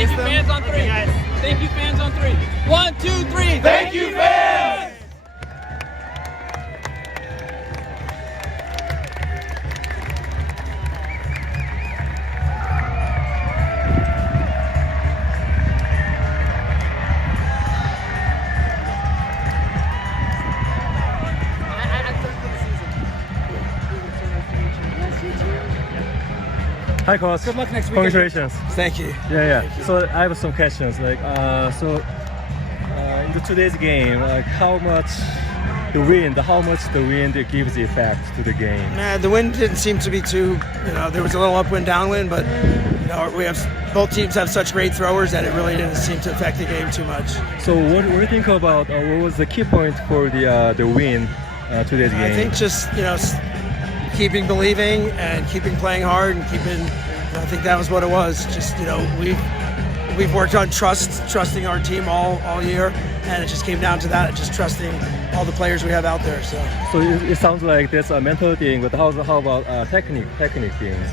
Thank you, fans on three. Thank you, fans on three. 1, 2, 3. Thank you, fans! Hi, coach. Good luck next week. Congratulations. Thank you. Yeah. So I have some questions. In today's game, how much the wind gives the effect to the game? The wind didn't seem to be too. There was a little upwind, downwind, but both teams have such great throwers that it really didn't seem to affect the game too much. So what do you think about what was the key point for the win today's game? I think just keeping believing and keeping playing hard and I think that was what it was. Just we've worked on trusting our team all year, and it just came down to that, just trusting all the players we have out there. So it sounds like that's a mental thing, but how about technique things?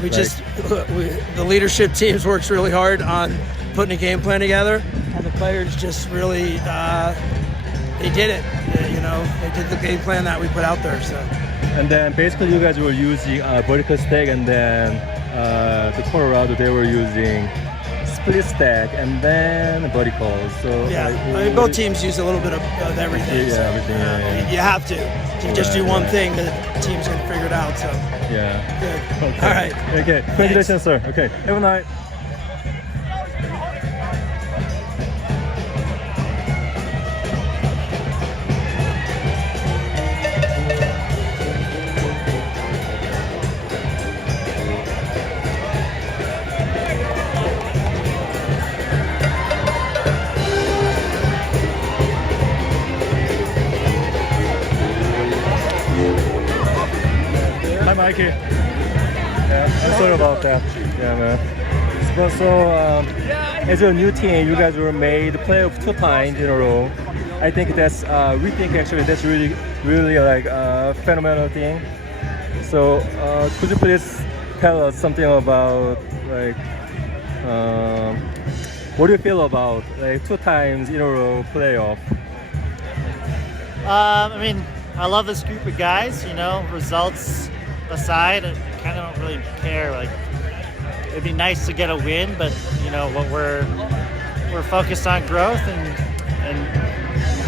The leadership teams works really hard on putting a game plan together, and the players just really they did it. They did the game plan that we put out there. So. And then basically you guys were using vertical stack, and then the Colorado, they were using split stack and then vertical. So both teams use a little bit of everything. Yeah, so, everything. Yeah. You have to. If you just do one thing, the team's gonna figure it out. So good. Okay. All right. Okay. Congratulations, sir. Okay. Have a night. Hi, Mikey. Yeah, I'm sorry about that. Yeah, man. So, as a new team, you guys were made playoff 2 times in a row. I think we think actually that's really like a phenomenal thing. So, could you please tell us something about what do you feel about 2 times in a row playoff? I love this group of guys. Results aside, I kind of don't really care. It'd be nice to get a win, but what we're focused on growth, and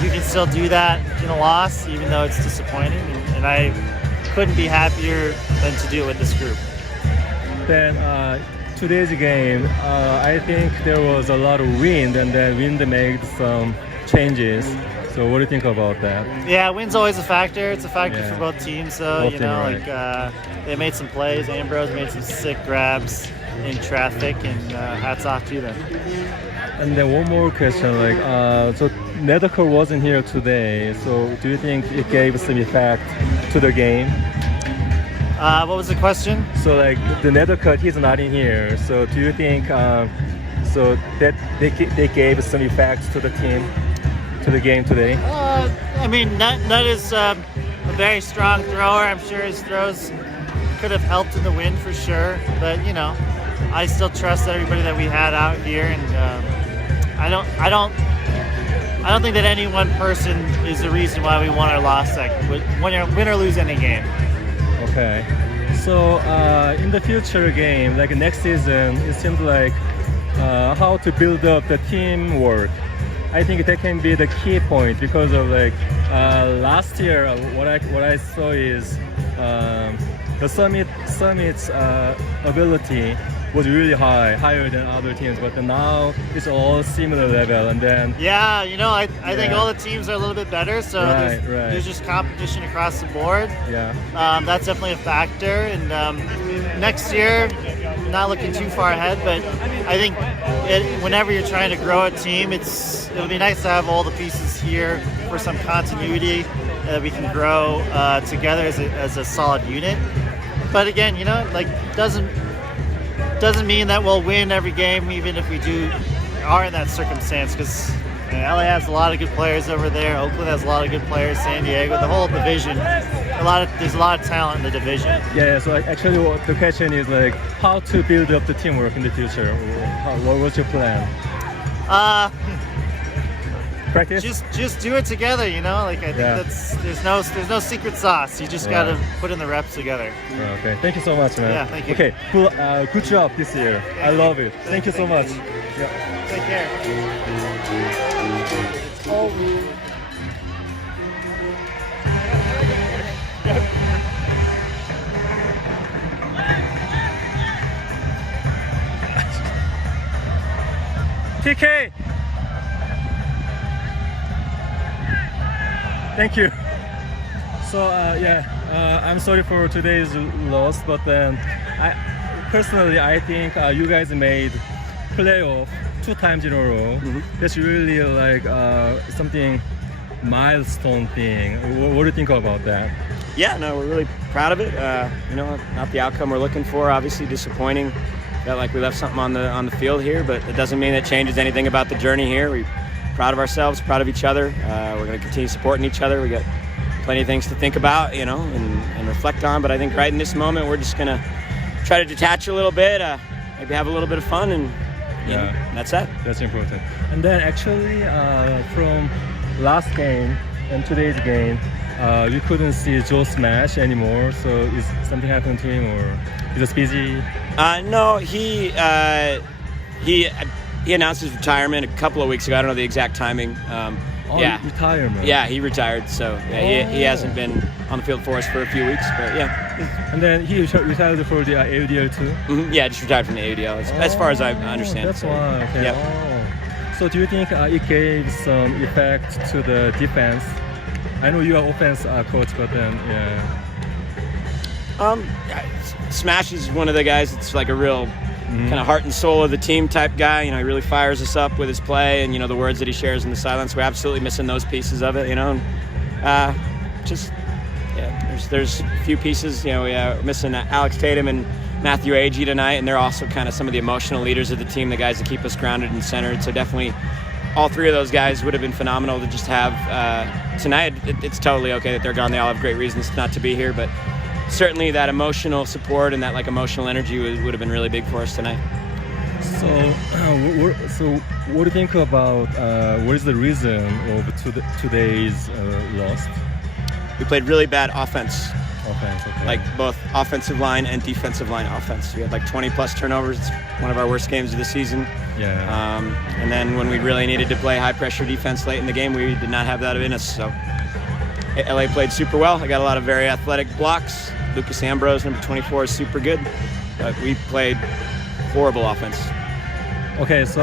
you can still do that in a loss, even though it's disappointing. And I couldn't be happier than to do it with this group. Then today's game, I think there was a lot of wind, and then wind made some changes. So what do you think about that? Yeah, wind's always a factor. It's a factor for both teams. So Right. They made some plays. Ambrose made some sick grabs in traffic, and hats off to them. And then one more question, so Nedekar wasn't here today. So do you think it gave some effect to the game? What was the question? So the Nedekar, he's not in here. So do you think so that they gave some effects to the team? To the game today? Nut is a very strong thrower. I'm sure his throws could have helped in the win for sure. But I still trust everybody that we had out here, and I don't think that any one person is the reason why we won or lost. Win or lose any game. Okay. So in the future game, next season, it seems like how to build up the teamwork. I think that can be the key point, because of last year what I saw is the Summit's ability was really higher than other teams, but now it's all similar level. And then I think all the teams are a little bit better, so there's just competition across the board. That's definitely a factor. And next year, not looking too far ahead, but I think whenever you're trying to grow a team, it'll be nice to have all the pieces here for some continuity, that we can grow together as a solid unit. But again, doesn't mean that we'll win every game, even if we are in that circumstance, because LA has a lot of good players over there. Oakland has a lot of good players. San Diego, the whole division. There's a lot of talent in the division. Yeah. So actually, the question is like how to build up the teamwork in the future. What's your plan? Practice. Just do it together. You know, like I think there's no secret sauce. You just gotta put in the reps together. Okay. Thank you so much, man. Yeah. Thank you. Okay. Cool. Good job this year. I love it. Thank you so much. Yeah. Take care. TK. Thank you. So I'm sorry for today's loss, but then I think you guys made playoff 2 times in a row. That's really like something milestone thing. What do you think about that? Yeah, no, we're really proud of it. Not the outcome we're looking for. Obviously disappointing. Felt like we left something on the field here, but it doesn't mean it changes anything about the journey here. We're proud of ourselves, proud of each other. We're going to continue supporting each other. We got plenty of things to think about, and reflect on. But I think right in this moment, we're just going to try to detach a little bit, maybe have a little bit of fun, and that's it. That's important. And then actually, from last game and today's game, you couldn't see Joe Smash anymore. So is something happened to him, or is he busy? No, he announced his retirement a couple of weeks ago. I don't know the exact timing. Retirement. Yeah, he retired. So he hasn't been on the field for us for a few weeks, but yeah. And then he retired for the AUDL too? Mm-hmm. Yeah, just retired from the AUDL, as far as I understand. That's why. Okay. Yep. Oh. So do you think it gave some effect to the defense? I know you are offense coach, but then Smash is one of the guys that's like a real kind of heart and soul of the team type guy. He really fires us up with his play, and the words that he shares in the silence. We're absolutely missing those pieces of it. There's a few pieces. We're missing Alex Tatum and Matthew Agee tonight, and they're also kind of some of the emotional leaders of the team, the guys that keep us grounded and centered. So definitely, all 3 of those guys would have been phenomenal to just have tonight. It's totally okay that they're gone. They all have great reasons not to be here, but certainly that emotional support and that emotional energy would have been really big for us tonight. So what do you think about what is the reason of today's loss? We played really bad offense. Okay. Like both offensive line and defensive line offense. We had 20 plus turnovers. It's one of our worst games of the season. Yeah. And then when we really needed to play high pressure defense late in the game, we did not have that in us. So LA played super well. I got a lot of very athletic blocks. Lucas Ambrose, number 24, is super good. But we played horrible offense. Okay, so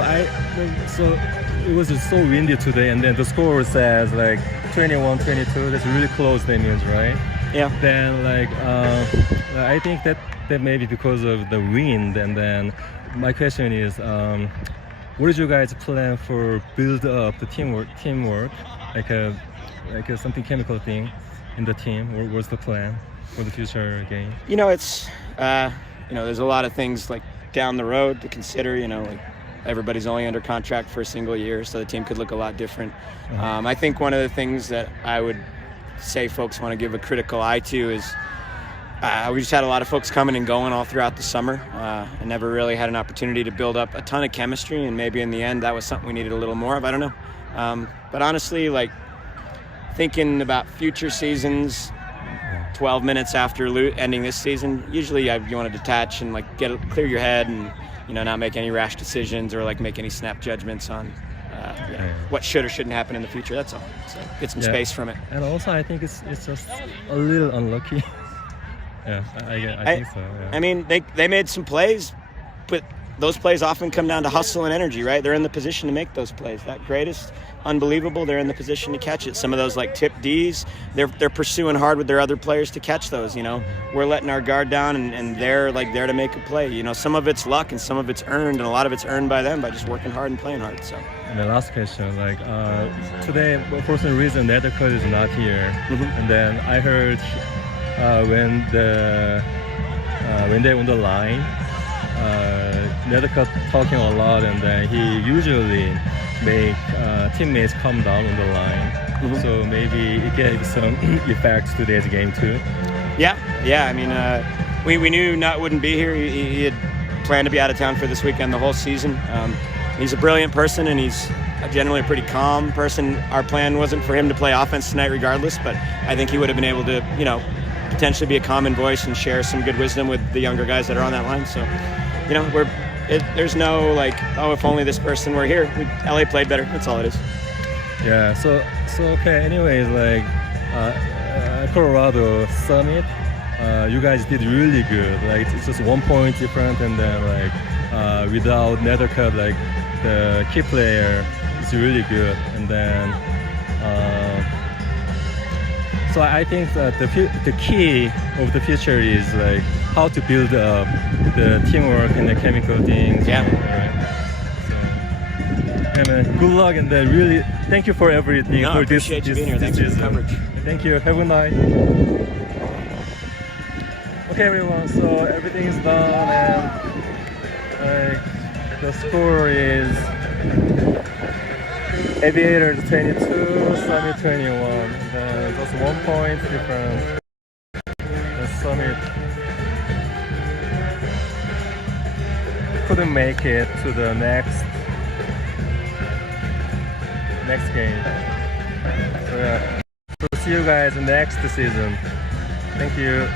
it was just so windy today, and then the score says 21-22. That's really close, that means, right? Yeah. Then I think that may be because of the wind. And then my question is, what did you guys plan for build up the teamwork, like a something chemical thing in the team? What was the plan for the future game? It's there's a lot of things down the road to consider. Everybody's only under contract for a single year, so the team could look a lot different. I think one of the things that I would say folks want to give a critical eye to is we just had a lot of folks coming and going all throughout the summer and never really had an opportunity to build up a ton of chemistry, and maybe in the end that was something we needed a little more of. I don't know. But honestly, thinking about future seasons, 12 minutes after ending this season, usually you want to detach and clear your head and not make any rash decisions or make any snap judgments on what should or shouldn't happen in the future. That's all. So get some space from it. And also, I think it's just a little unlucky. Yeah, I think so. Yeah. I mean, they made some plays, but those plays often come down to hustle and energy, right? They're in the position to make those plays. That greatest, unbelievable, they're in the position to catch it. Some of those tip Ds, they're pursuing hard with their other players to catch those. We're letting our guard down, and they're there to make a play. Some of it's luck and some of it's earned, and a lot of it's earned by them by just working hard and playing hard. So. And the last question, today for some reason Nethercutt is not here, and then I heard when they're on the line, Nethercutt talking a lot, and then he usually make teammates come down on the line. Mm-hmm. So maybe it gave some effect to today's game too. Yeah. I mean, we knew Nut wouldn't be here. He had planned to be out of town for this weekend the whole season. He's a brilliant person, and he's generally a pretty calm person. Our plan wasn't for him to play offense tonight regardless, but I think he would have been able to, potentially be a common voice and share some good wisdom with the younger guys that are on that line. So, there's no if only this person were here. LA played better. That's all it is. Yeah. So okay. Anyways, Colorado Summit, you guys did really good. It's just 1 point different, and then without Nethercutt, the key player is really good. And then so I think that the key of the future is how to build up the teamwork and the chemical things. Yeah. Right? So, man, good luck, and then really thank you for everything. No, for I appreciate you being here. Thanks for the coverage. Thank you. Have a good night. Okay, everyone. So everything is done, and the score is Aviators 22, Summit 21. Then just 1 point difference. The Summit couldn't make it to the next game. So yeah, we'll see you guys next season. Thank you.